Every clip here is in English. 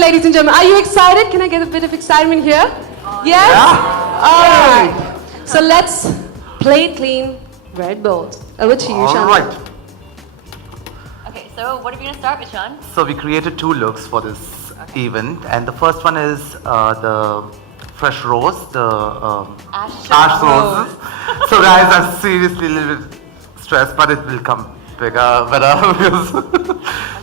ladies and gentlemen, are you excited? Can I get a bit of excitement here? Yes? Yeah. All right. So let's play it clean, red bold. Over to you, Sean. All right. Okay, so what are we going to start with, Sean? So we created 2 looks for this event, and the first one is the fresh rose, the ash roses. So guys, I'm seriously a little bit stressed, but it will come better.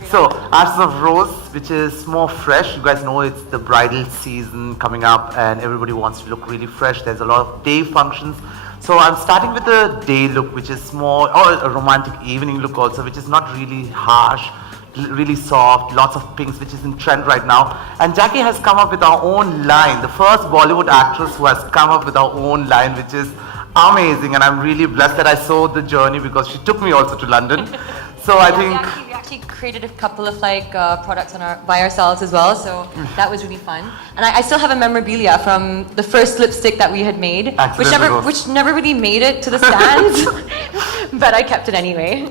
So ashes of rose, which is more fresh. You guys know it's the bridal season coming up, and everybody wants to look really fresh. There's a lot of day functions. So I'm starting with the day look, which is more, or a romantic evening look also, which is not really harsh, really soft, lots of pinks, which is in trend right now. And Jackie has come up with our own line, the first Bollywood actress who has come up with our own line, which is amazing. And I'm really blessed that I saw the journey because she took me also to London. So I think we actually created a couple of products by ourselves as well, so that was really fun. And I still have a memorabilia from the first lipstick that we had made, which never really made it to the stands, but I kept it anyway.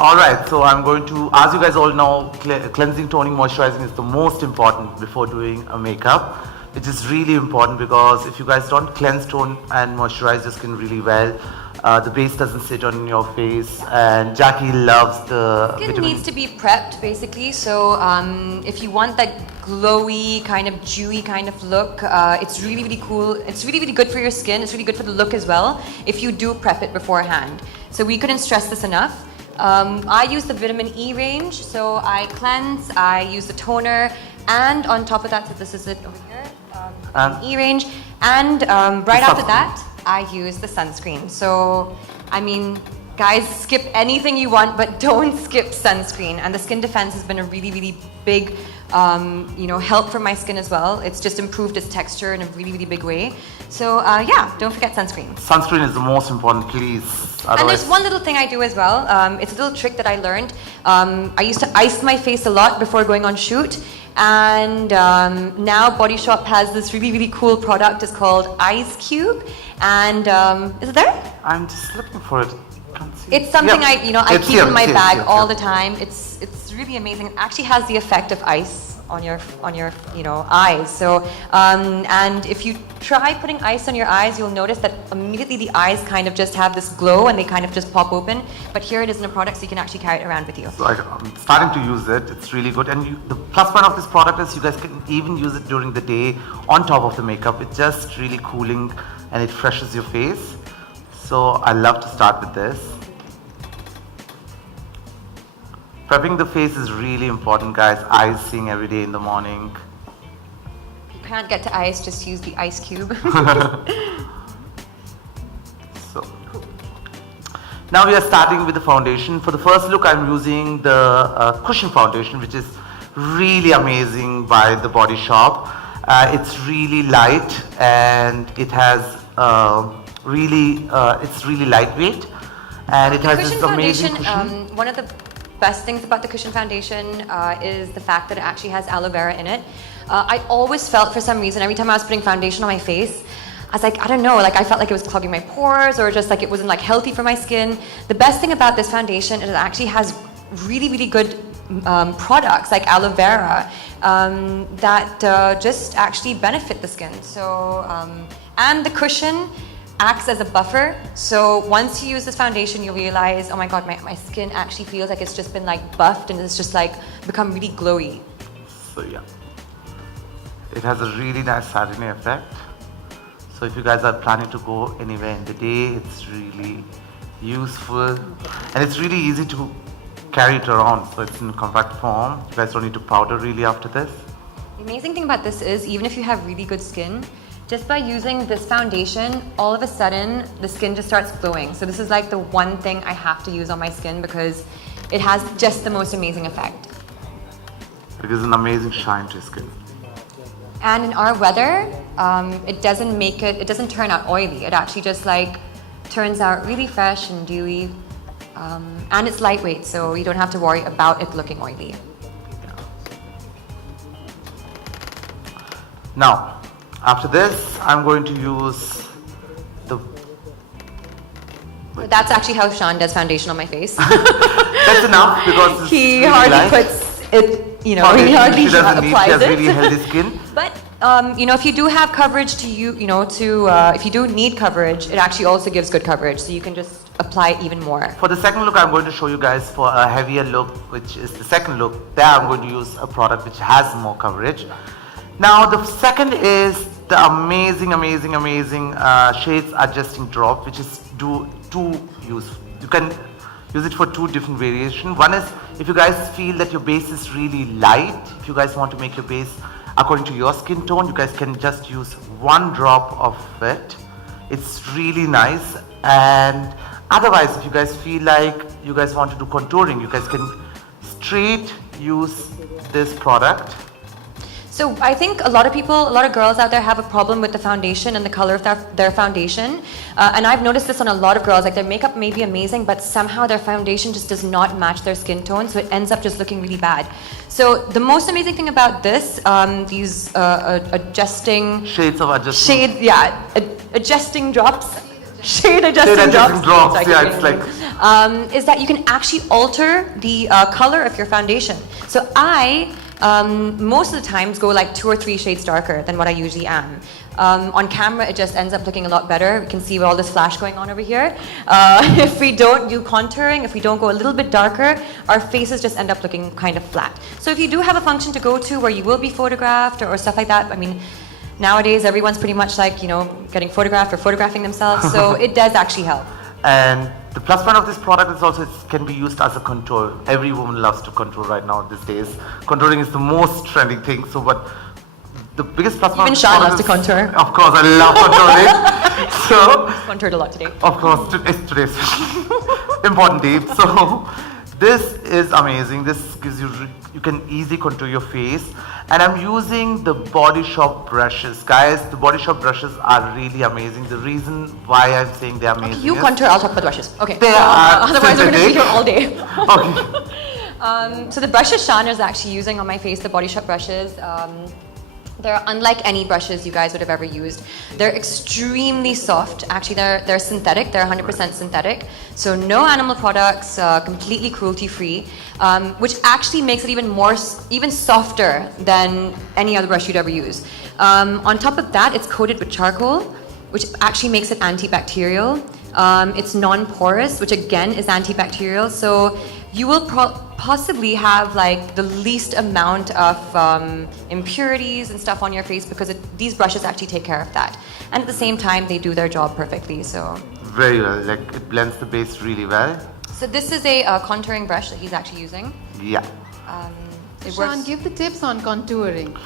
Alright, so I'm going to, as you guys all know, cleansing, toning, moisturizing is the most important before doing a makeup, which is really important because if you guys don't cleanse, tone and moisturize your skin really well, the base doesn't sit on your face, and Jackie loves the skin needs to be prepped basically, so if you want that glowy, kind of dewy kind of look, it's really, really cool. It's really, really good for your skin. It's really good for the look as well if you do prep it beforehand. So we couldn't stress this enough. I use the vitamin E range, so I cleanse, I use the toner, and on top of that, so this is it over here, vitamin E range, and right after that, I use the sunscreen. So, I mean, guys, skip anything you want, but don't skip sunscreen. And the Skin Defense has been a really, really big, help for my skin as well. It's just improved its texture in a really, really big way. So, yeah, don't forget sunscreen. Sunscreen is the most important, please. Otherwise... And there's one little thing I do as well. It's a little trick that I learned. I used to ice my face a lot before going on shoot. And now Body Shop has this really, really cool product. It's called Ice Cube. And is it there? I'm just looking for it. It's something I keep in my bag all the time. It's really amazing. It actually has the effect of ice on your eyes. So and if you try putting ice on your eyes, you'll notice that immediately the eyes kind of just have this glow and they kind of just pop open. But here it is in a product, so you can actually carry it around with you. So I'm starting to use it. It's really good. And the plus point of this product is you guys can even use it during the day on top of the makeup. It's just really cooling and it freshens your face. So I love to start with this. Prepping the face is really important, guys. Icing every day in the morning. If you can't get to ice, just use the ice cube. So now we are starting with the foundation. For the first look, I'm using the Cushion foundation, which is really amazing by the Body Shop. It's really light and it has it's really lightweight, and it has this amazing cushion. One of the best things about the Cushion foundation is the fact that it actually has aloe vera in it. I always felt, for some reason, every time I was putting foundation on my face, I was like, I don't know, I felt like it was clogging my pores, or just like it wasn't healthy for my skin. The best thing about this foundation is it actually has really, really good products like aloe vera that just actually benefit the skin. So, and the cushion acts as a buffer, so once you use this foundation, you realize, oh my god, my skin actually feels like it's just been buffed and it's just become really glowy. So yeah, it has a really nice satiny effect. So if you guys are planning to go anywhere in the day, it's really useful and it's really easy to carry it around. So it's in compact form. You guys don't need to powder really after this. The amazing thing about this is, even if you have really good skin, just by using this foundation, all of a sudden, the skin just starts glowing. So this is the one thing I have to use on my skin because it has just the most amazing effect. It gives an amazing shine to your skin. And in our weather, it doesn't turn out oily. It actually just turns out really fresh and dewy. And it's lightweight, so you don't have to worry about it looking oily. Now, after this, I'm going to use the... That's actually how Sean does foundation on my face. That's enough because he hardly puts it he hardly she doesn't need, she applies has it. really healthy skin. But if you do have coverage if you do need coverage, it actually also gives good coverage, so you can just apply it even more. For the second look, I'm going to show you guys for a heavier look, which is the second look. There I'm going to use a product which has more coverage. Now the second is the amazing shades adjusting drop, which is two use. You can use it for two different variations. One is if you guys feel that your base is really light, if you guys want to make your base according to your skin tone, you guys can just use one drop of it. It's really nice. And otherwise, if you guys feel like you guys want to do contouring, you guys can straight use this product. So I think a lot of girls out there have a problem with the foundation and the color of their foundation. And I've noticed this on a lot of girls, like their makeup may be amazing, but somehow their foundation just does not match their skin tone, so it ends up just looking really bad. So the most amazing thing about this, these adjusting... Shades of adjusting. Adjusting drops. Shade adjusting drops. It's like... is that you can actually alter the color of your foundation. So I... most of the times go like 2 or 3 shades darker than what I usually am. On camera, it just ends up looking a lot better. We can see all this flash going on over here. If we don't do contouring, if we don't go a little bit darker, our faces just end up looking kind of flat. So if you do have a function to go to where you will be photographed or stuff like that, I mean, nowadays everyone's pretty much like, getting photographed or photographing themselves, so it does actually help. And the plus point of this product is also it can be used as a contour. Every woman loves to contour right now these days. Contouring is the most trending thing. So, but the biggest plus point. Even Sean loves to contour. Of course, I love contouring. So, contoured a lot today. Of course, it's today's important day. So, this is amazing. This gives you can easily contour your face. And I'm using the Body Shop brushes. Guys, the Body Shop brushes are really amazing. The reason why I'm saying they're amazing okay, you contour, I'll talk about the brushes. Okay. They are otherwise we're going to be here all day. Okay. So the brushes Shan is actually using on my face, the Body Shop brushes, they're unlike any brushes you guys would have ever used. They're extremely soft. Actually, they're synthetic. They're 100% synthetic. So no animal products, completely cruelty-free, which actually makes it even softer than any other brush you'd ever use. On top of that, it's coated with charcoal, which actually makes it antibacterial. It's non-porous, which again is antibacterial. So you will possibly have like the least amount of impurities and stuff on your face because these brushes actually take care of that. And at the same time, they do their job perfectly. So very well, like it blends the base really well. So this is a contouring brush that he's actually using. Yeah. Sean, give the tips on contouring.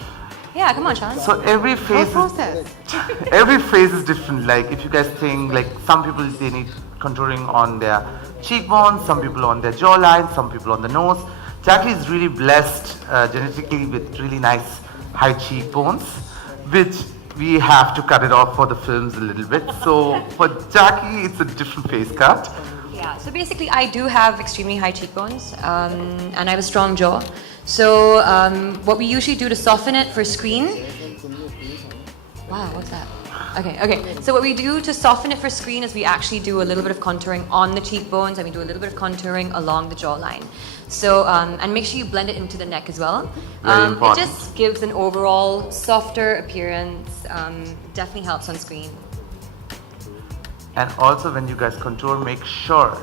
Yeah, come on, Sean. So every face is different. Like if you guys think like some people they need contouring on their cheekbones, some people on their jawline, some people on the nose. Jackie is really blessed genetically with really nice high cheekbones, which we have to cut it off for the films a little bit. So for Jackie, it's a different face cut. Yeah, so basically I do have extremely high cheekbones and I have a strong jaw. So what we usually do to soften it for screen... Wow, what's that? Okay. So what we do to soften it for screen is we actually do a little bit of contouring on the cheekbones and we do a little bit of contouring along the jawline. So, and make sure you blend it into the neck as well. Very important. It just gives an overall softer appearance. Definitely helps on screen. And also when you guys contour, make sure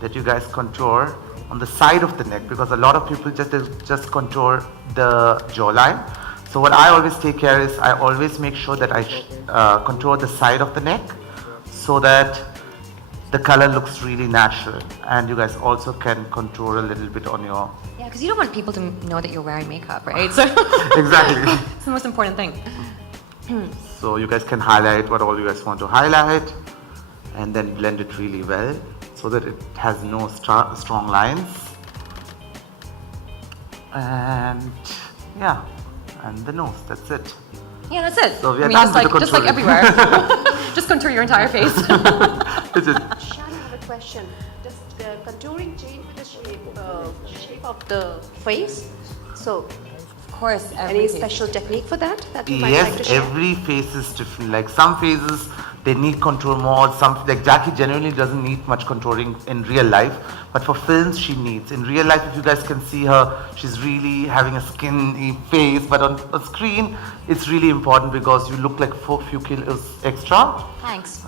that you guys contour on the side of the neck because a lot of people just contour the jawline. So what I always take care is I always make sure that I contour the side of the neck so that the color looks really natural. And you guys also can contour a little bit on your... Yeah, because you don't want people to know that you're wearing makeup, right? So exactly. It's the most important thing. So you guys can highlight what all you guys want to highlight and then blend it really well so that it has no strong lines. And yeah, and the nose, that's it. Yeah, that's it. So we are done with the just like everywhere. Just contour your entire face. Sean, I have a question. Does the contouring change with the shape of the face? So, of course, any special technique for that you might like to Yes, share? every face is different. Like some faces they need contour more. Some like Jackie genuinely doesn't need much contouring in real life, but for films she needs. In real life, if you guys can see her, she's really having a skinny face, but on a screen, it's really important because you look like a few kilos extra, Thanks.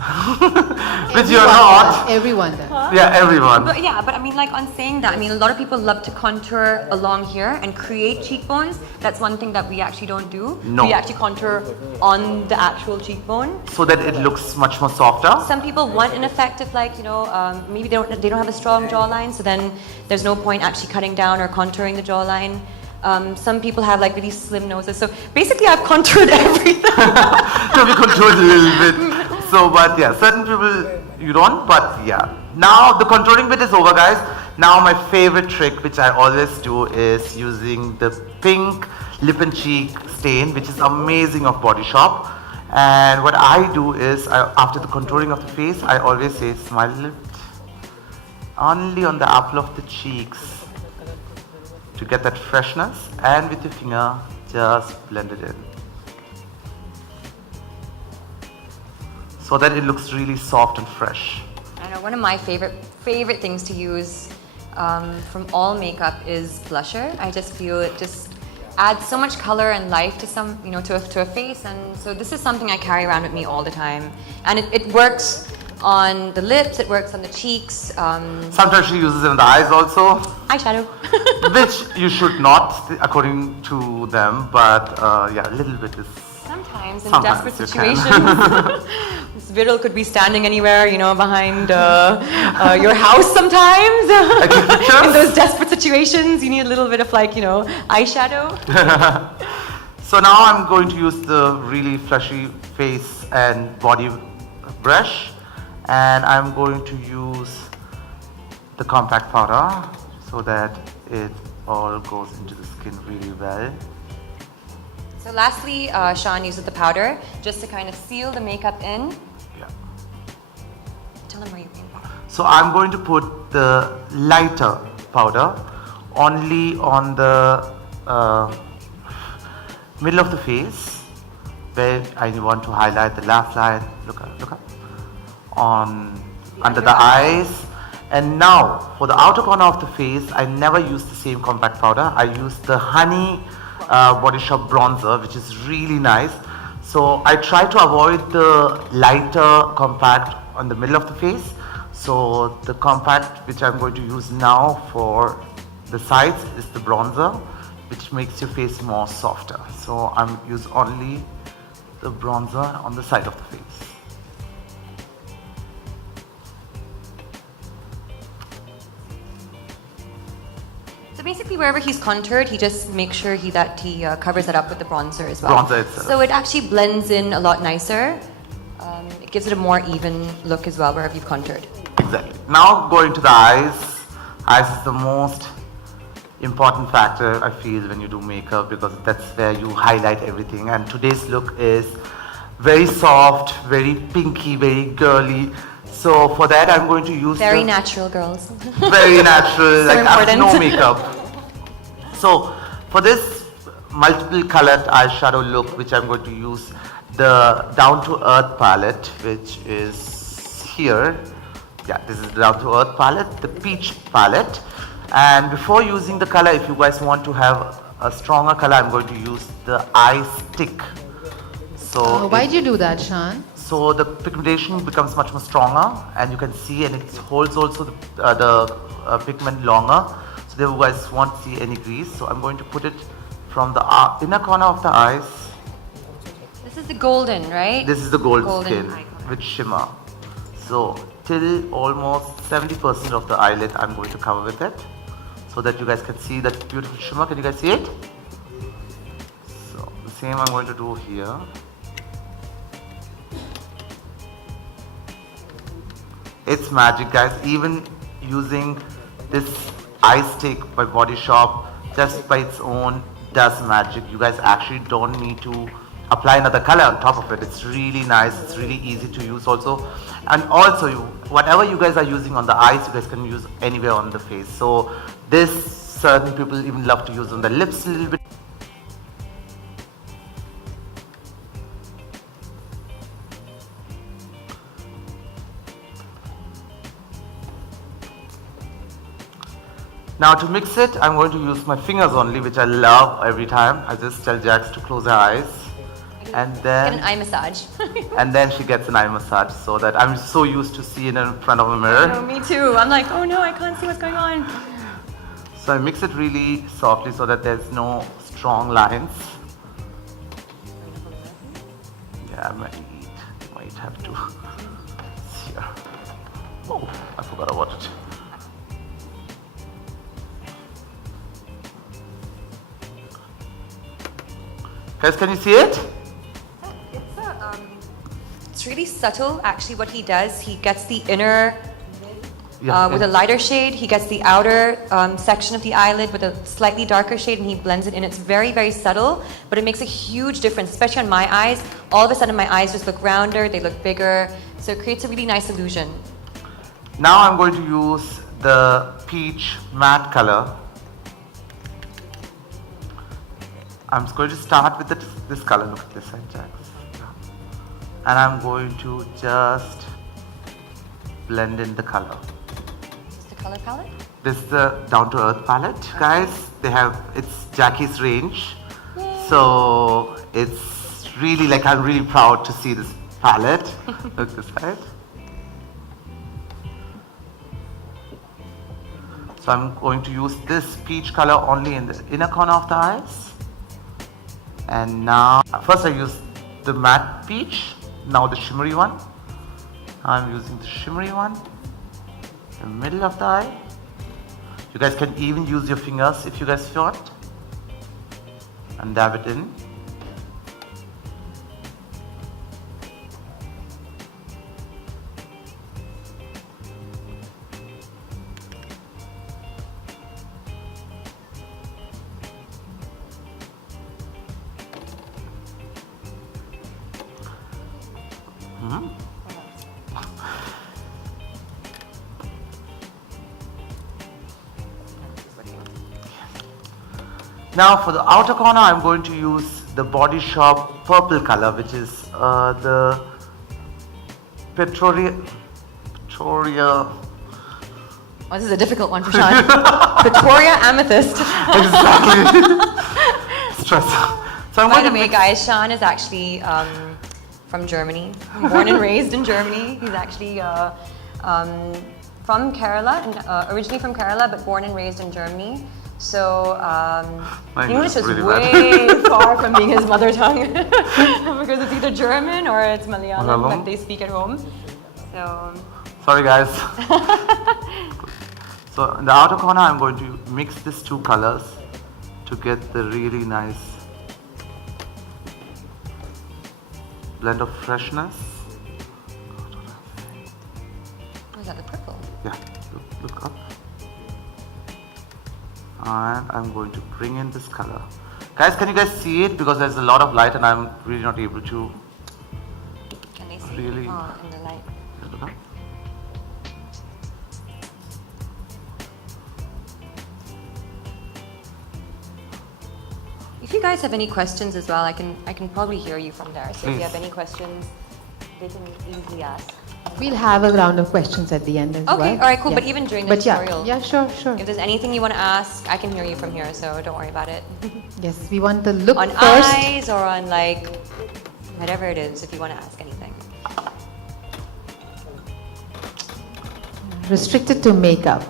which you're not. Everyone does. Yeah, everyone. But yeah, but I mean, like on saying that, I mean, a lot of people love to contour along here and create cheekbones. That's one thing that we actually don't do. No. We actually contour on the actual cheekbone. So that it looks much more softer. Some people want an effect of like, you know, maybe they don't have a strong jawline, so then there's no point actually cutting down or contouring the jawline. Some people have like really slim noses. So basically, I've contoured everything. So we contoured a little bit. So, but yeah, certain people you don't, but yeah. Now the contouring bit is over, guys. Now my favorite trick, which I always do, is using the pink lip and cheek stain, which is amazing of Body Shop. And what I do is, after the contouring of the face, I always say smile a little bit. Only on the apple of the cheeks to get that freshness, and with your finger, just blend it in. So that it looks really soft and fresh. I know one of my favorite things to use from all makeup is blusher. I just feel it just adds so much color and life to some, you know, to a face, and so this is something I carry around with me all the time, and it works on the lips, it works on the cheeks. Sometimes she uses it on the eyes also, Eyeshadow. which you should not, according to them, but yeah, a little bit is. Sometimes in Sometimes desperate you can. situations. This Viral could be standing anywhere, you know, behind your house sometimes. I take pictures. In those desperate situations, you need a little bit of like, you know, eyeshadow. So now I'm going to use the really fleshy face and body brush, and I'm going to use the compact powder so that it all goes into the skin really well. So lastly, Sean uses the powder just to kind of seal the makeup in. Yeah. Tell him where you aim. So I'm going to put the lighter powder only on the middle of the face, where I want to highlight the laugh line. Look up. Under the eyes. And now for the outer corner of the face, I never use the same compact powder. I use the Honey Body Shop bronzer, which is really nice. So I try to avoid the lighter compact on the middle of the face. So the compact which I'm going to use now for the sides is the bronzer, which makes your face more softer. So I'm use only the bronzer on the side of the face. So basically, wherever he's contoured, he just makes sure that he covers it up with the bronzer as well. Bronzer itself. So it actually blends in a lot nicer. It gives it a more even look as well wherever you've contoured. Exactly. Now going to the eyes. Eyes is the most important factor I feel when you do makeup, because that's where you highlight everything. And today's look is very soft, very pinky, very girly. So for that I'm going to use Very natural, girls. very natural, So like I have no important. makeup. So for this multiple colored eyeshadow look, which I'm going to use the Down to Earth palette, which is here. Yeah, this is the Down to Earth palette, the peach palette. And before using the color, if you guys want to have a stronger color, I'm going to use the eye stick. So Why do you do that, Sean? so the pigmentation becomes much more stronger, and you can see, and it holds also the pigment longer. So there you guys won't see any grease. So I'm going to put it from the inner corner of the eyes. This is the golden, right? This is the golden Golden skin eye color. with shimmer. So till almost 70% of the eyelid I'm going to cover with it, so that you guys can see that beautiful shimmer. Can you guys see it? So the same I'm going to do here. It's magic, guys. Even using this eye stick by Body Shop just by its own does magic. You guys actually don't need to apply another color on top of it. It's really nice. It's really easy to use also. And also, whatever you guys are using on the eyes, you guys can use anywhere on the face. So this, certain people even love to use on the lips a little bit. Now to mix it, I'm going to use my fingers only, which I love every time. I just tell Jax to close her eyes. And Get then, an eye massage. and then she gets an eye massage, so that I'm so used to seeing it in front of a mirror. No, me too. I'm like, oh no, I can't see what's going on. So I mix it really softly so that there's no strong lines. Yeah, I might have to. Here. Oh, I forgot about it. Guys, can you see it? It's really subtle, actually, what he does. He gets the inner Yeah. with a lighter shade. He gets the outer section of the eyelid with a slightly darker shade, and he blends it in. It's very, very subtle, but it makes a huge difference, especially on my eyes. All of a sudden, my eyes just look rounder, they look bigger, so it creates a really nice illusion. Now I'm going to use the peach matte color. I'm going to start with this color. Look at this side, Jax. And I'm going to just blend in the color. Is the color palette? This is the Down to Earth palette, guys. It's Jackie's range. So it's really like, I'm really proud to see this palette. Look this side. So I'm going to use this peach color only in the inner corner of the eyes. And now, first I used the matte peach, now the shimmery one. I'm using the shimmery one in the middle of the eye. You guys can even use your fingers if you guys want. And dab it in. Now for the outer corner, I'm going to use the Body Shop purple color, which is the Petroria. Oh, this is a difficult one for Sean. Pretoria Amethyst. Exactly. Stress. So I'm By going the to way, mix. guys, Sean is actually from Germany, born and raised in Germany. He's actually from Kerala, and, originally from Kerala, but born and raised in Germany. So My English is really way bad. far from being his mother tongue because it's either German or it's Malayalam Malayalam. that they speak at home. So Sorry guys. So in the outer corner, I'm going to mix these two colors to get the really nice blend of freshness. oh, is that the purple? Yeah, look up. And I'm going to bring in this color. Guys, can you guys see it? Because there's a lot of light and I'm really not able to. Can they see? Really? Oh, in the light. If you guys have any questions as well, I can probably hear you from there. So if you Please. have any questions, they can easily ask. We'll have a round of questions at the end as well. Okay, all right, cool. Yeah. But even during the But tutorial, yeah, sure. if there's anything you want to ask, I can hear you from here. So don't worry about it. Yes, we want the look On first. eyes or on like whatever it is, if you want to ask anything. Restricted to makeup.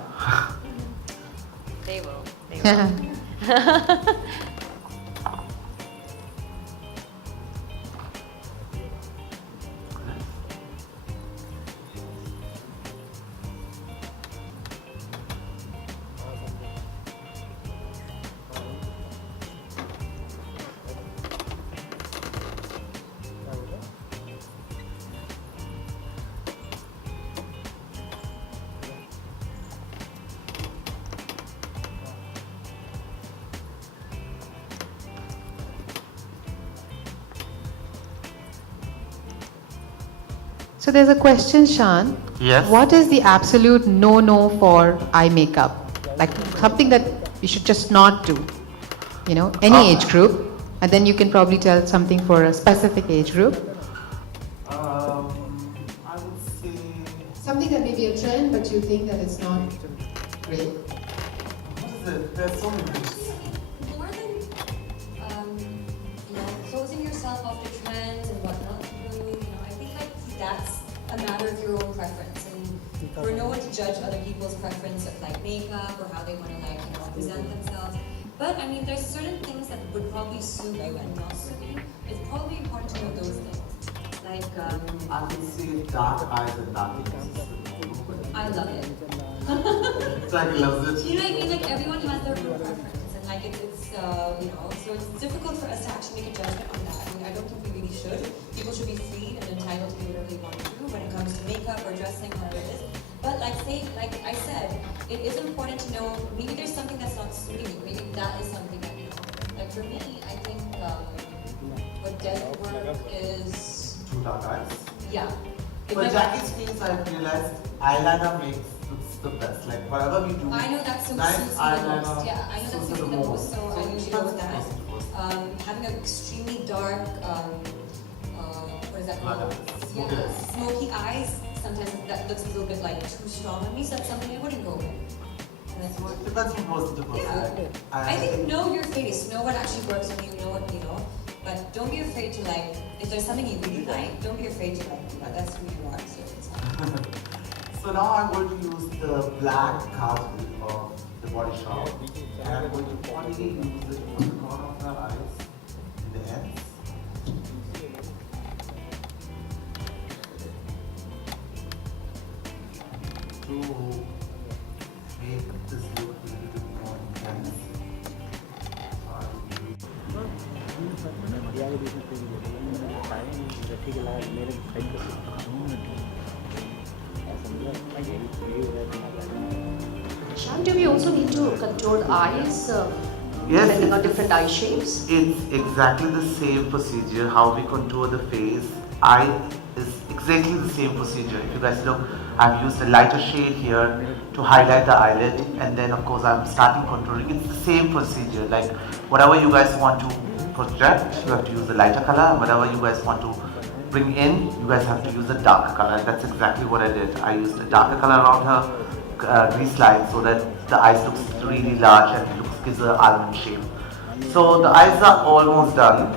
They will. They will. So there's a question, Shan. Yes. What is the absolute no-no for eye makeup? Like something that you should just not do. You know, any age group. And then you can probably tell something for a specific age group. I would say Something that may be a trend, but you think that it's not great. is it? There's so many things. More than closing yourself off to trends and what not to do, I think like that's a matter of your own preference, and we're no one to judge other people's preference of like makeup or how they want to present themselves. But I mean, there's certain things that would probably suit you and not suit you. It's probably important to know those things. Like I can see dark eyes and dark things. I love it. Jackie loves it. You know what I mean? Like everyone has their own preference, and like it's so it's difficult for us to actually make a judgment on that. I mean, I don't think we really should. People should be free and entitled to do whatever they want to do when it comes to makeup or dressing, whatever it is. But like I said, it is important to know maybe there's something that's not suiting you. Maybe that is something that like for me, I think what doesn't work is Too dark eyes. yeah. But Jackie's face, I realized eyeliner makes looks the best. Like whatever we do. I know that's so nice suits me the eyeliner. most. Yeah, I know that suits me the most, so I usually go with that. That's Having an extremely dark, what is that called? Smoky eyes. Smoky eyes. Sometimes that looks a little bit like too strong on me, so that's something I wouldn't go with. It depends from person to person. Yeah. I think know your face, know what actually works on you, know what but don't be afraid to like. If there's something you really like, don't be afraid to like do that. That's who you are. So it's fine. So now I'm going to use the black card of the Body Shop, and I'm going to only use it on the corner of my eyes, in the ends. To make this look a little bit more intense. Shan, do we also need to contour the eyes Yes, depending on different eye shapes? it's exactly the same procedure. How we contour the face, eye is exactly the same procedure. If you guys look, I've used a lighter shade here to highlight the eyelid, and then of course I'm starting contouring. It's the same procedure. Like whatever you guys want to project, you have to use a lighter color. Whatever you guys want to bring in, you guys have to use a darker color. That's exactly what I did. I used a darker color around her crease line so that the eyes looks really large and gives an almond shape. So the eyes are almost done.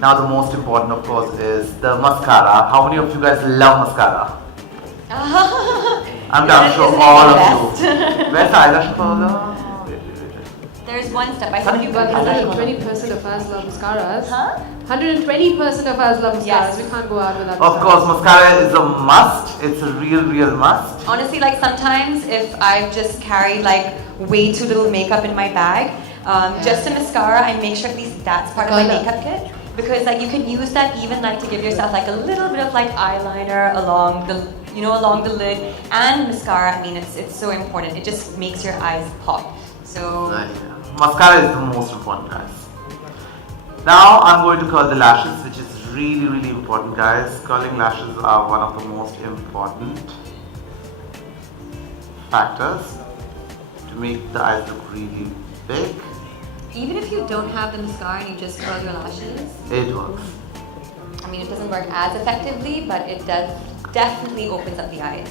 Now the most important, of course, is the mascara. How many of you guys love mascara? I'm sure all of you. Where's the eyelash powder? There's one step. I But think you got 120% of us love mascaras. Huh? 120% of us love mascaras. Yes. We can't go out without Of course, mascara is a must. It's a real must. Honestly, like sometimes if I've just carried like way too little makeup in my bag, just a mascara, I make sure at least that's part of my Color. makeup kit. Because like you can use that even like to give yourself like a little bit of like eyeliner along the along the lid, and mascara. I mean, it's so important. It just makes your eyes pop. So Mascara is the most important, guys. Now I'm going to curl the lashes, which is really important, guys. Curling lashes are one of the most important factors to make the eyes look really big. even if you don't have the mascara and you just curl your lashes, It works. I mean, it doesn't work as effectively, but it does definitely opens up the eyes.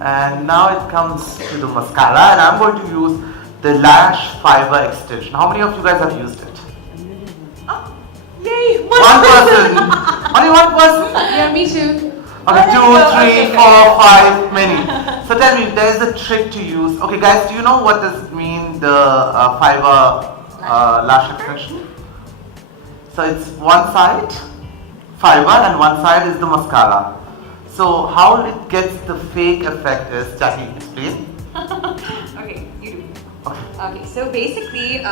And now it comes to the mascara, and I'm going to use the lash fiber extension. How many of you guys have used it? Oh, yay! One person. Only one person. Yeah, me too. Okay, Oh, 2, 3, okay. 4, 5, many. So tell me, there is a trick to use. Okay, guys, do you know what does it mean, the fiber lash extension? So it's one side fiber and one side is the mascara. So how it gets the fake effect is, Jackie, explain. Okay, you do. Okay. Okay, so basically,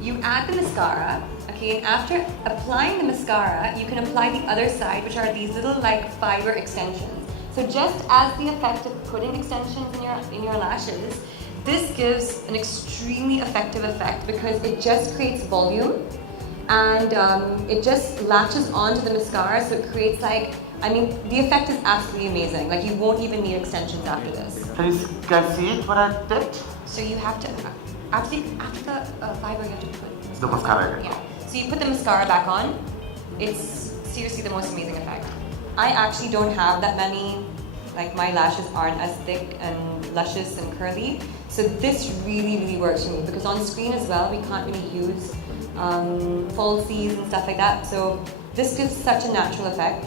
you add the mascara, okay, and after applying the mascara, you can apply the other side, which are these little like fiber extensions. So just as the effect of putting extensions in your lashes, this gives an extremely effective effect because it just creates volume and it just latches onto the mascara, so it creates like, I mean, the effect is absolutely amazing. Like you won't even need extensions after this. Can you guys see it, what I did? So you have to, after the fiber, you have to put The mascara. Yeah. So you put the mascara back on. It's seriously the most amazing effect. I actually don't have that many, like my lashes aren't as thick and luscious and curly. So this really, really works for me because on screen as well, we can't really use falsies and stuff like that. So this gives such a natural effect.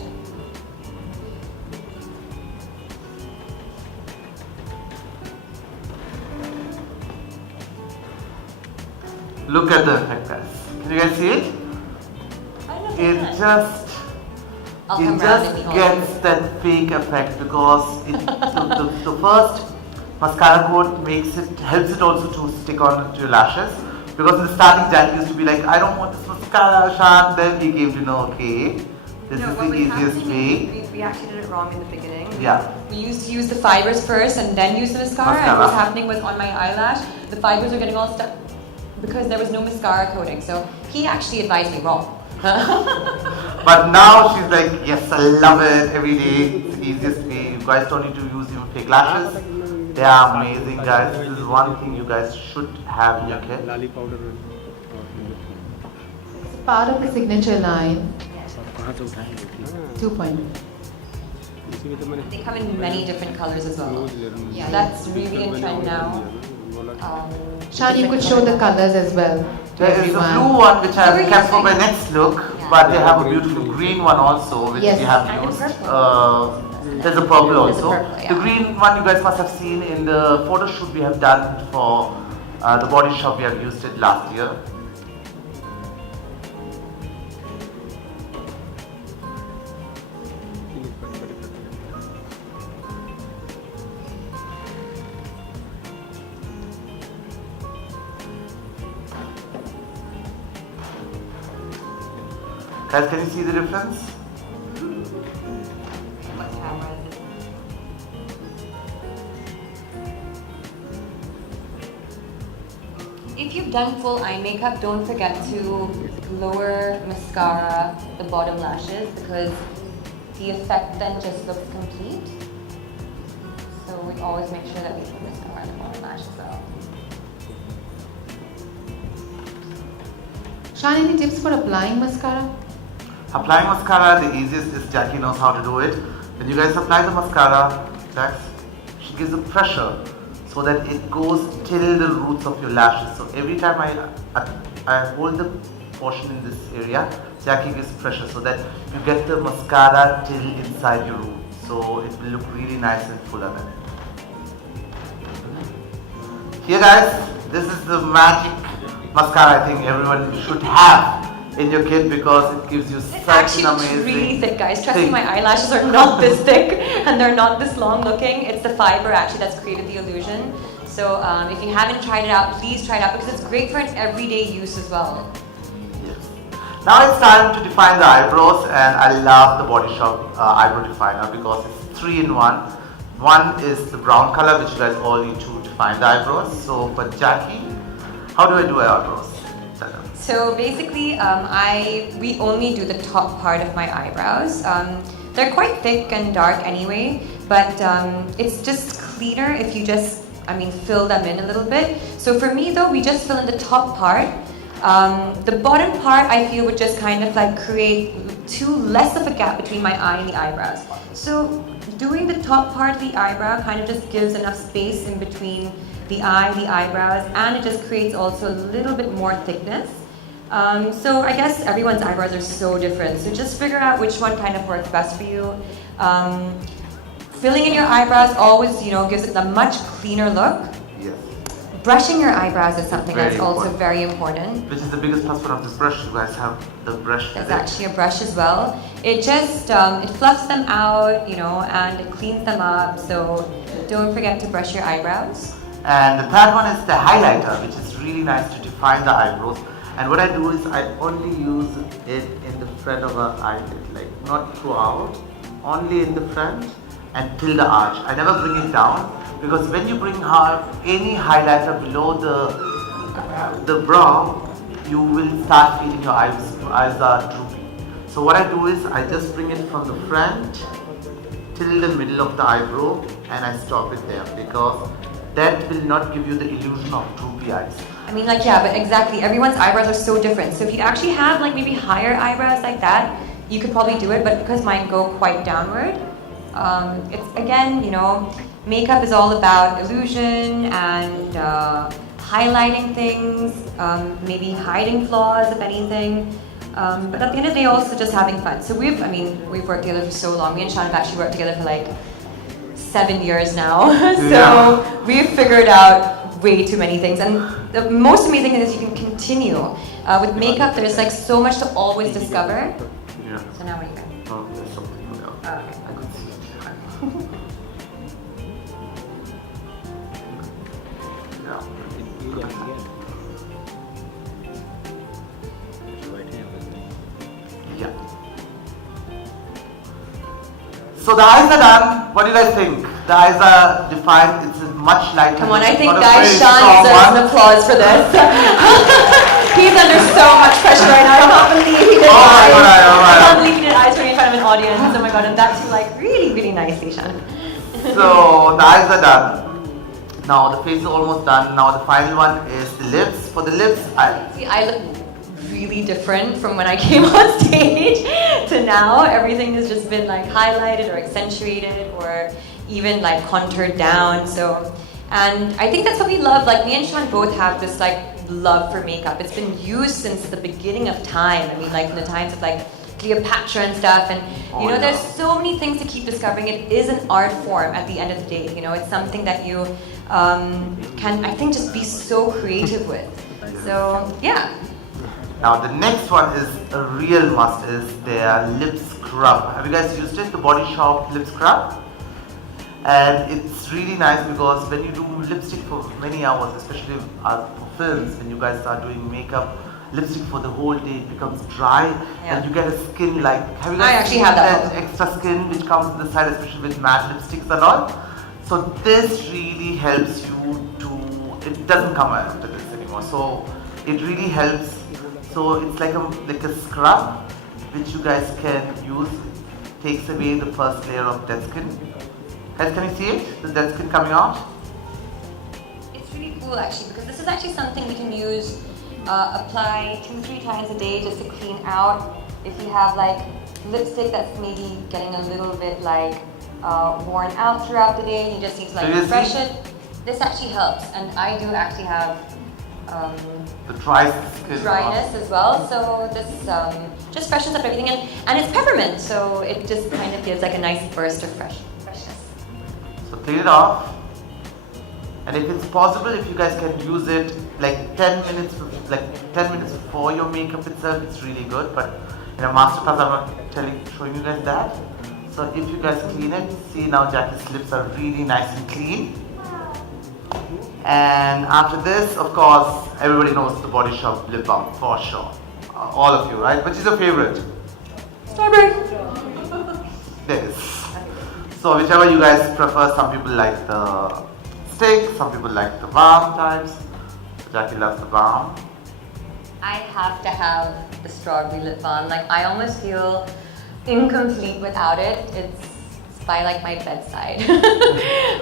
Look at the effect, guys. Can you guys see it? I don't know if It I can. just I'll it come round just and be all gets over. that fake effect because the first mascara coat helps it also to stick on to your lashes. Because in the starting, Jack used to be like, I don't want this mascara, Shan. Then he came to know, okay, this No, is what the was easiest happening way. is we actually did it wrong in the beginning. Yeah. We used to use the fibers first and then use the mascara. And what's happening was on my eyelash, the fibers were getting all stuck because there was no mascara coating. So he actually advised me wrong. But now she's like, yes, I love it every day. It's the easiest way. You guys don't need to use even fake lashes. They are amazing, guys. This is one thing you guys should have in your kit. Lali powder Part of the signature line, कहाँ से उठाएंगे 2 point. इसी में तो मैंने They come in many different colors as well. रोज ले रहा हूँ Yeah, that's really in trend now. Shan, you could show the colors as well to There is a everyone. blue one which I Very have kept for my nice. next look, Yeah. but they have a beautiful green one also which Yes. we have And a used. purple. There's a purple There's a also. purple, yeah. The green one you guys must have seen in the photo shoot we have done for the body shop. We have used it last year. Guys, can you see the difference? What camera is it? If you've done full eye makeup, don't forget to lower mascara the bottom lashes because the effect then just looks complete. So we always make sure that we put mascara on the bottom lash as well. Shan, any tips for applying mascara? Applying mascara, the easiest is Jackie knows how to do it. When you guys apply the mascara, Jax, she gives a pressure so that it goes till the roots of your lashes. So every time I hold the portion in this area, Jackie gives pressure so that you get the mascara till inside your root. So it will look really nice and fuller than it. Here guys, this is the magic mascara I think everyone should have in your kit because it gives you It such actually an looks amazing really thick, guys. Trust me, thing. my eyelashes are not this thick and they're not this long looking. It's the fiber actually that's created the illusion. So if you haven't tried it out, please try it out because it's great for an everyday use as well. Yes. Now it's time to define the eyebrows and I love the Body Shop eyebrow definer because it's 3-in-1. One is the brown color which you guys all need to define the eyebrows. So for Jackie, how do I do eyebrows? Tell her. So basically, we only do the top part of my eyebrows. They're quite thick and dark anyway, but it's just cleaner if you just, fill them in a little bit. So for me though, we just fill in the top part. The bottom part I feel would just kind of like create less of a gap between my eye and the eyebrows. So doing the top part of the eyebrow kind of just gives enough space in between the eye, the eyebrows, and it just creates also a little bit more thickness. So I guess everyone's eyebrows are so different. So just figure out which one kind of works best for you. Filling in your eyebrows always, gives it a much cleaner look. Yes. Brushing your eyebrows is something Very that's also important. very important. Which is the biggest plus point of this brush. You guys have the brush. There's with it. actually a brush as well. It just, it fluffs them out, and it cleans them up. So don't forget to brush your eyebrows. And the third one is the highlighter, which is really nice to define the eyebrows. And what I do is I only use it in the front of our eyelid, like not throughout, only in the front and till the arch. I never bring it down because when you bring any highlighter below the brow, you will start feeling your eyes are droopy. So what I do is I just bring it from the front till the middle of the eyebrow and I stop it there because that will not give you the illusion of droopy eyes. Yeah, but exactly. Everyone's eyebrows are so different. So if you actually have like maybe higher eyebrows like that, you could probably do it. But because mine go quite downward, it's again, makeup is all about illusion and highlighting things, maybe hiding flaws, if anything. But at the end of the day, also just having fun. So we've worked together for so long. Me and Sean have actually worked together for like 7 years now. So we've figured out way too many things. And the most amazing thing is you can continue. With makeup, there's like so much to always discover. Yeah. So now what are you doing? Oh, there's something going on. Oh, okay. I could see it. Yeah. Again. Right hand, isn't it? Yeah. So the eyes are done. What do you guys think? The eyes are defined. It's a much lighter. Come on, I look, think not a guys, very Sean strong deserves one. an applause for this. He's under so much pressure right now. I can't believe he did Oh my eyes. God, I can't believe he did eyes right in front of an audience. Oh my god, and that's like really, really nicely, Sean. So the eyes are done. Now the face is almost done. Now the final one is the lips. For the lips, See, I look really different from when I came on stage to now. Everything has just been like highlighted or accentuated or even like contoured down. So, and I think that's what we love. Like me and Sean both have this like love for makeup. It's been used since the beginning of time. I mean, like in the times of like Cleopatra and stuff. And you know, there's so many things to keep discovering. It is an art form at the end of the day. You know, it's something that you can, I think, just be so creative with. So yeah. now the next one is a real must. Is their lip scrub. Have you guys used it? The Body Shop lip scrub. And it's really nice because when you do lipstick for many hours, especially for films, when you guys are doing makeup, lipstick for the whole day, it becomes dry and you get a skin like, have you guys I actually seen have that extra skin which comes on the side, especially with matte lipsticks and all? So this really helps you to, it doesn't come after this anymore. So it really helps. So it's like a scrub which you guys can use. It takes away the first layer of dead skin. Guys, can you see it? The dead skin coming out? It's really cool actually because this is actually something you can use, apply 2-3 times a day just to clean out. If you have like lipstick that's maybe getting a little bit like worn out throughout the day, you just need to like refresh it. This actually helps, and I do actually have the dry skin. dryness as well, so this just freshens up everything, and it's peppermint, so it just kind of gives like a nice burst of freshness. So clean it off, and if it's possible, if you guys can use it like 10 minutes before your makeup itself, it's really good. But in a masterclass, I'm not showing you guys that. So if you guys clean it, see now Jackie's lips are really nice and clean. And after this, of course, everybody knows the Body Shop lip balm for sure. All of you, right? Which is your favorite? Strawberry. This. So whichever you guys prefer, some people like the stick, some people like the balm types. Jackie loves the balm. I have to have the strawberry lip balm. Like I almost feel incomplete without it. It's by like my bedside.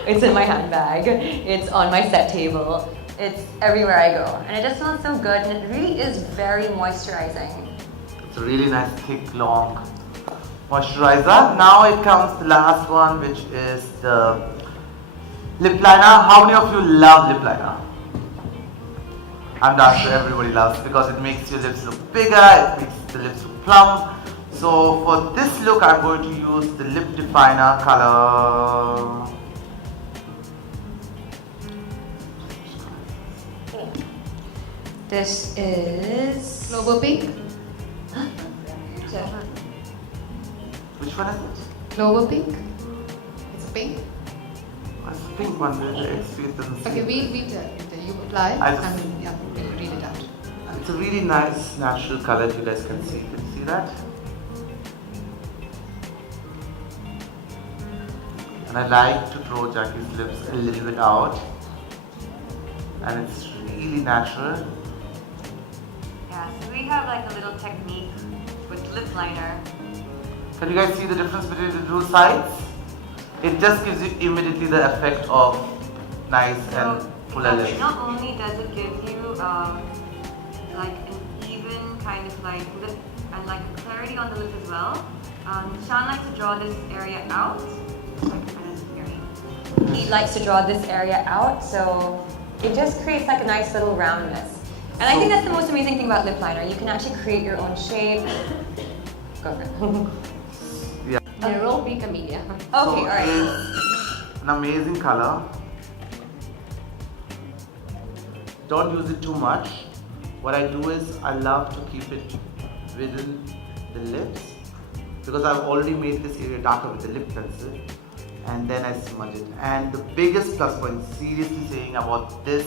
It's in my handbag. It's on my set table. It's everywhere I go. And it just smells so good, and it really is very moisturizing. It's a really nice, thick, long moisturizer. Now it comes the last one, which is the lip liner. How many of you love lip liner? I'm not sure everybody loves it because it makes your lips look bigger, it makes the lips look plump. So for this look, I'm going to use the lip definer color. This is Global Pink? Which one is it? Global Pink? It's a pink? What's the pink one? The XP doesn't see. Okay, we'll tell. You apply I just- and yeah, we'll read it out. It's a really nice natural color, if you guys can see. Can you see that? And I like to throw Jackie's lips a little bit out. And it's really natural. yeah. So we have like a little technique with lip liner. Can you guys see the difference between the two sides? It just gives you immediately the effect of nice and fuller lips. Not only does it give you like an even kind of like lip and like clarity on the lip as well. Sean likes to draw this area out. Like kind of here. he likes to draw this area out, so it just creates like a nice little roundness. And I think that's the most amazing thing about lip liner. You can actually create your own shape. Go for it. Yeah. Narrow big Amelia. Okay, So alright. it's an amazing color. Don't use it too much. What I do is I love to keep it within the lips because I've already made this area darker with the lip pencil, and then I smudge it. And the biggest plus point, seriously saying about this,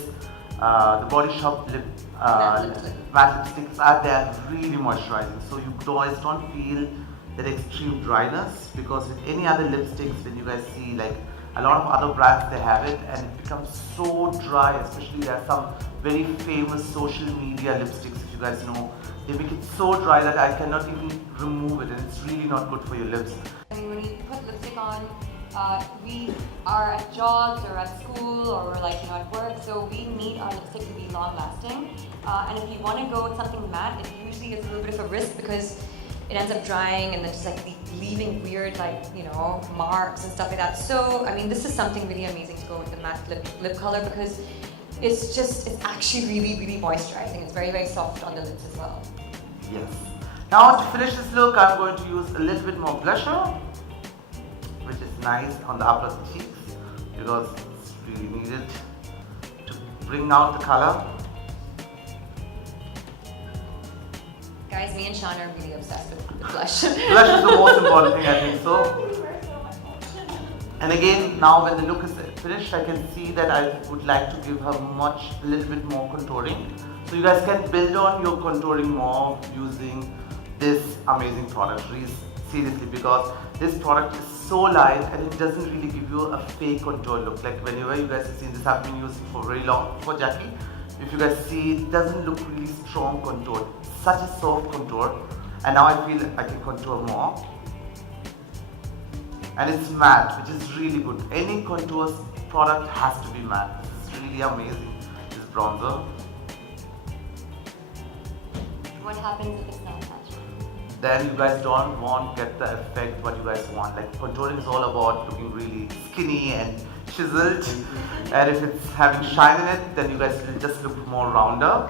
the Body Shop lip matte lipsticks are they're really moisturizing, so you guys don't feel that extreme dryness, because with any other lipsticks, when you guys see like a lot of other brands, they have it and it becomes so dry. Especially there are some very famous social media lipsticks, if you guys know, they make it so dry that I cannot even remove it, and it's really not good for your lips. I mean, when you put lipstick on, we are at jobs or at school or we're like, at work, so we need our lipstick to be long lasting. And if you want to go with something matte, it usually is a little bit of a risk because it ends up drying and then just like leaving weird marks and stuff like that. So, I mean, this is something really amazing to go with the matte lip color because it's actually really, really moisturizing. It's very, very soft on the lips as well. Yes. Now to finish this look, I'm going to use a little bit more blusher, which is nice on the upper cheeks because it's really needed to bring out the color. Guys, me and Sean are really obsessed with blush. Blush is the most important thing, I think so. And again, now when the look is finished, I can see that I would like to give her a little bit more contouring. So you guys can build on your contouring more using this amazing product, seriously, because this product is so light and it doesn't really give you a fake contour look. Like whenever you guys have seen this, I've been using for very long for Jackie. If you guys see, it doesn't look really strong contour. Such a soft contour, and now I feel I can contour more. And it's matte, which is really good. Any contours product has to be matte. This is really amazing, this bronzer. What happens if it's not natural? Then you guys don't get the effect what you guys want. Like contouring is all about looking really skinny and chiseled. And if it's having shine in it, then you guys will just look more rounder.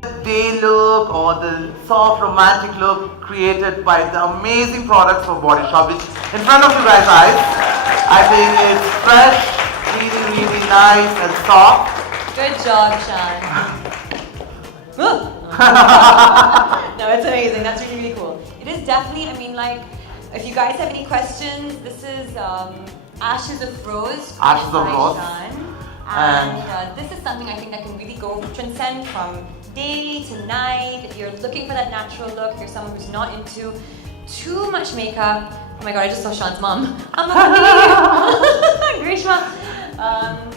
The day look or the soft romantic look created by the amazing products from Body Shop, which in front of you guys' eyes, I think it's fresh, really, really nice and soft. Good job, Sean. No, it's amazing. That's really, really cool. It is definitely, if you guys have any questions, this is Ashes of Rose. Ashes of by Rose. Sean. And this is something I think that can really transcend from day to night. If you're looking for that natural look, if you're someone who's not into too much makeup. Oh my god, I just saw Sean's mom. Grishma.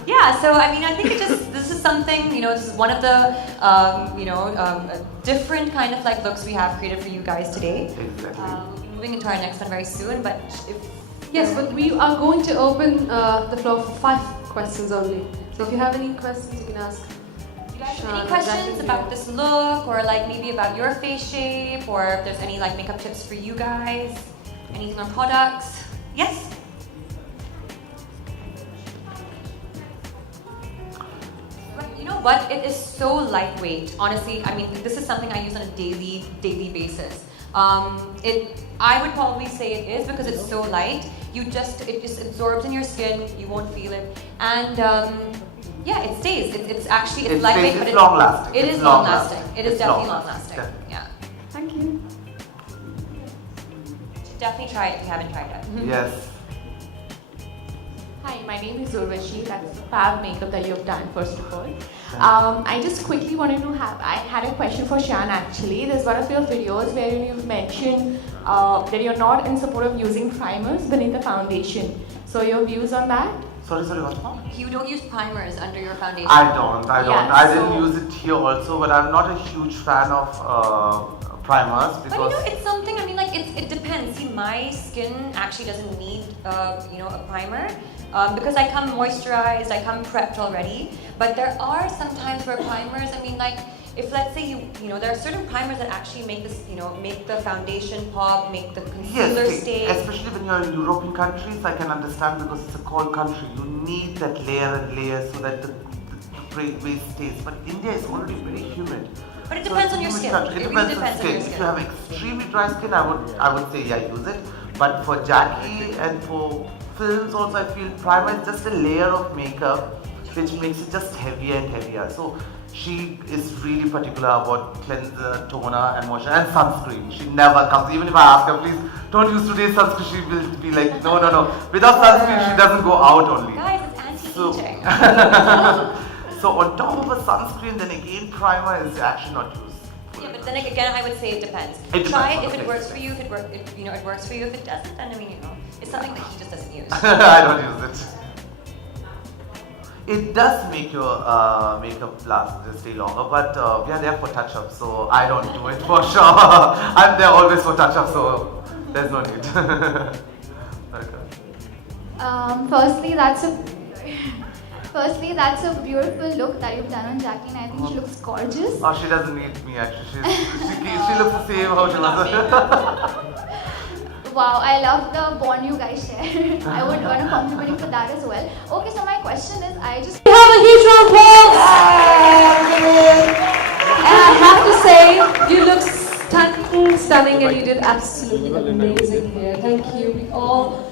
Yeah, so I think this is something, this is one of the, different kind of looks we have created for you guys today. Exactly. We'll be moving into our next one very soon, but Yes, but we are going to open the floor for 5 questions only. So if you have any questions, you can ask. Do you guys have Sean, any questions Jacqueline, about this look, or maybe about your face shape, or if there's any makeup tips for you guys? Anything on products? Yes? You know what? It is so lightweight. Honestly, this is something I use on a daily basis. I would probably say it is because it's so light. It just absorbs in your skin. You won't feel it, and yeah, it stays. It's lightweight, but it's long lasting. It is long lasting. It is definitely long lasting. Yeah. Thank you. Definitely try it if you haven't tried it. Yes. Hi, my name is Urvashi. That's fab makeup that you've done, first of all. I just quickly wanted to I had a question for Shan actually. There's one of your videos where you've mentioned that you're not in support of using primers beneath the foundation. So your views on that? Sorry, what's that? You don't use primers under your foundation. I don't. Yeah, I didn't use it here also, but I'm not a huge fan of primers because. But it's something. It depends. See, my skin actually doesn't need a primer. Because I come moisturized, I come prepped already. But there are some times where primers, if let's say you know, there are certain primers that actually make this, you know, make the foundation pop, make the concealer Yes, stay. especially when you're in European countries, I can understand because it's a cold country. You need that layer and layer so that the base stays. But India is already very humid. But it So depends it's on your humid skin. country. It It really depends on depends on your skin. If skin. you have extremely dry skin, I would say yeah, use it. But for Jackie and for films also, I feel primer is just a layer of makeup which makes it just heavier and heavier. So she is really particular about cleanser, toner and moisture and sunscreen. She never comes, even if I ask her, please don't use today's sunscreen, she will be like, no. Without sunscreen, she doesn't go out only. Guys, it's So, anti-aging. so on top of a sunscreen, then again primer is actually not used. Yeah, but then again, I would say it depends. It Try depends it on if the it works place. for you. If it works for you. If it doesn't, then I mean, you know, it's something that he just doesn't use. I don't use it. It does make your makeup last stay longer, but we are there for touch-up, so I don't do it for sure. I'm there always for touch-up, so there's no need. Okay. Firstly, that's a beautiful look that you've done on Jackie, and I think she looks gorgeous. Oh, she doesn't need me actually. She looks the same how she was. Wow, I love the bond you guys share. I would want to compliment you for that as well. Okay, so my question is, We have a huge round of applause! And I have to say, you look stunning, and you did absolutely amazing here. Thank you. We all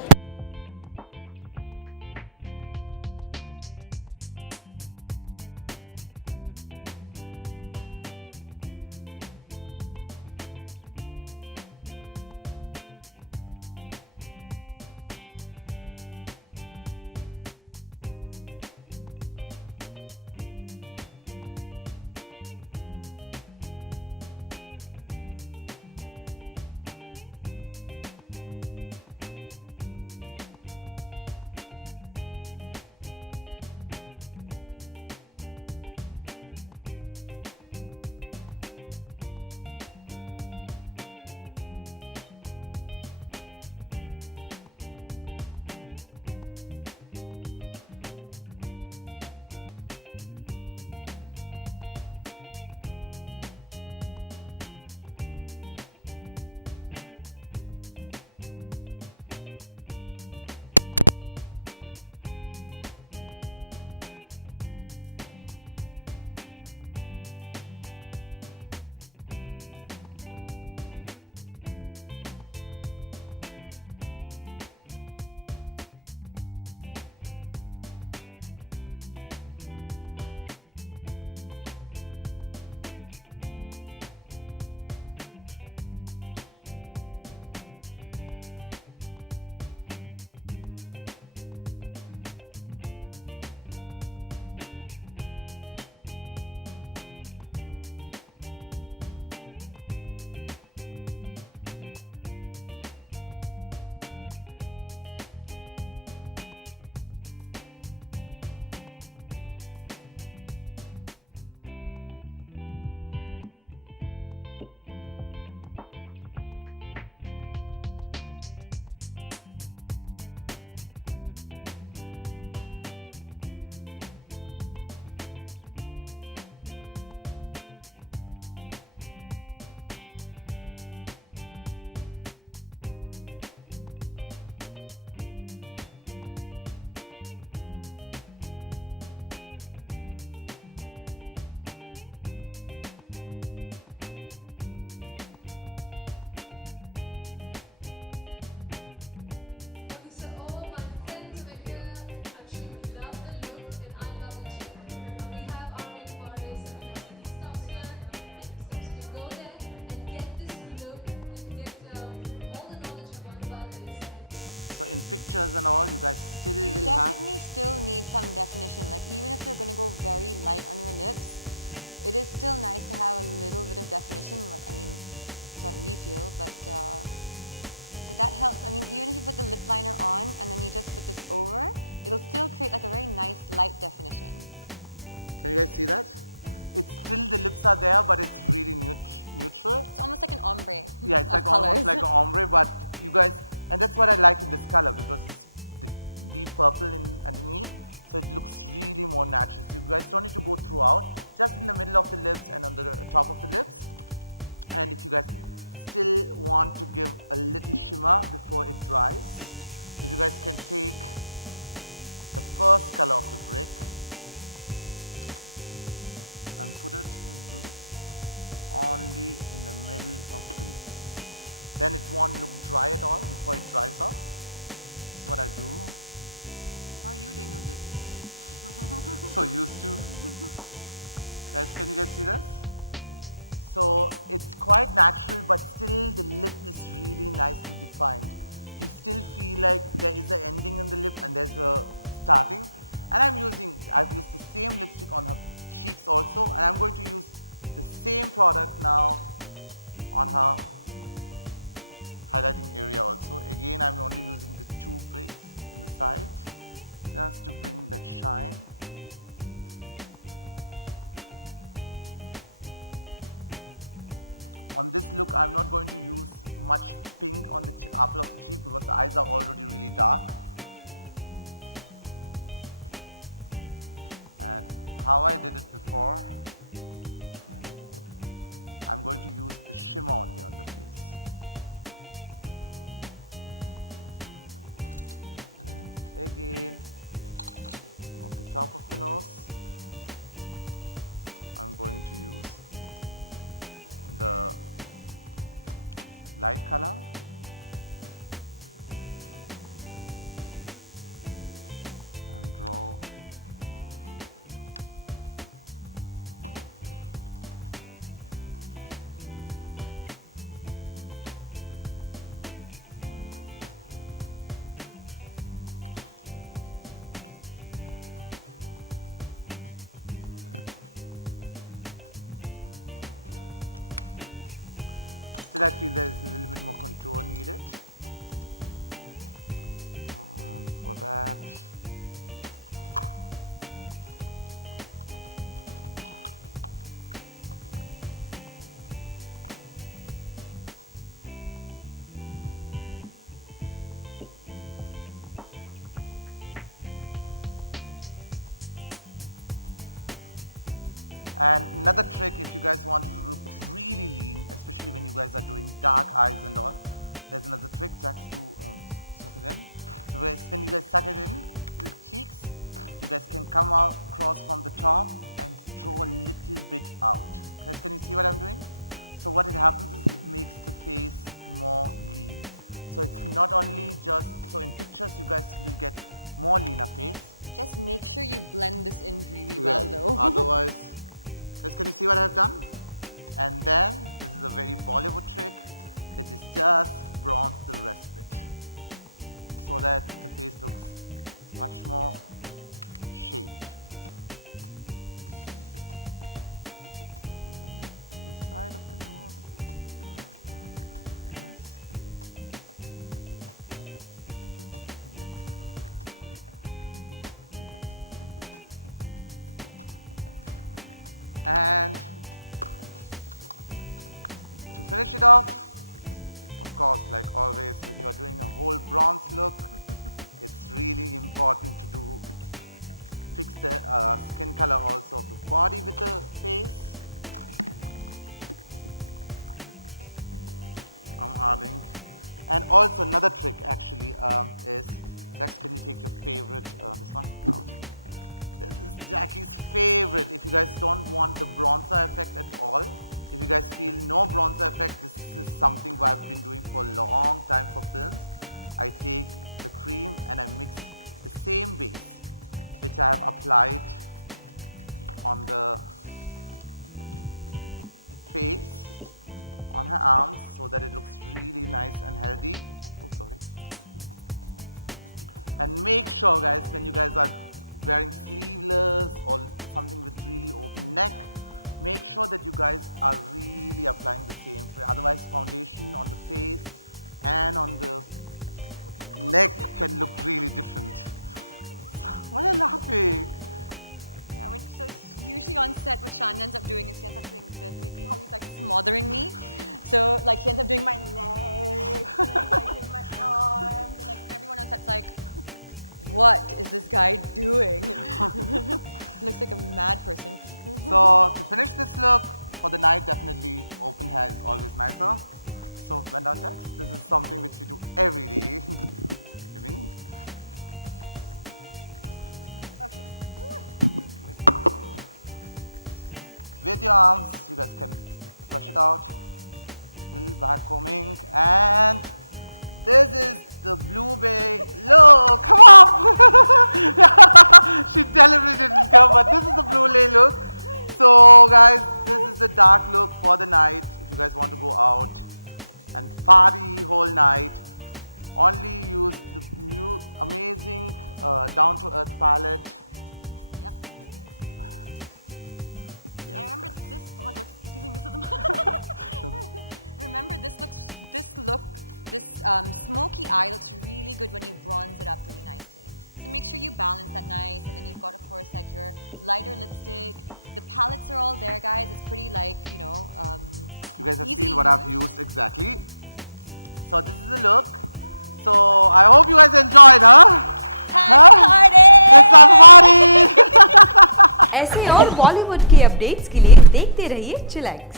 ऐसे और बॉलीवुड के updates के लिए देखते रहिए chillax.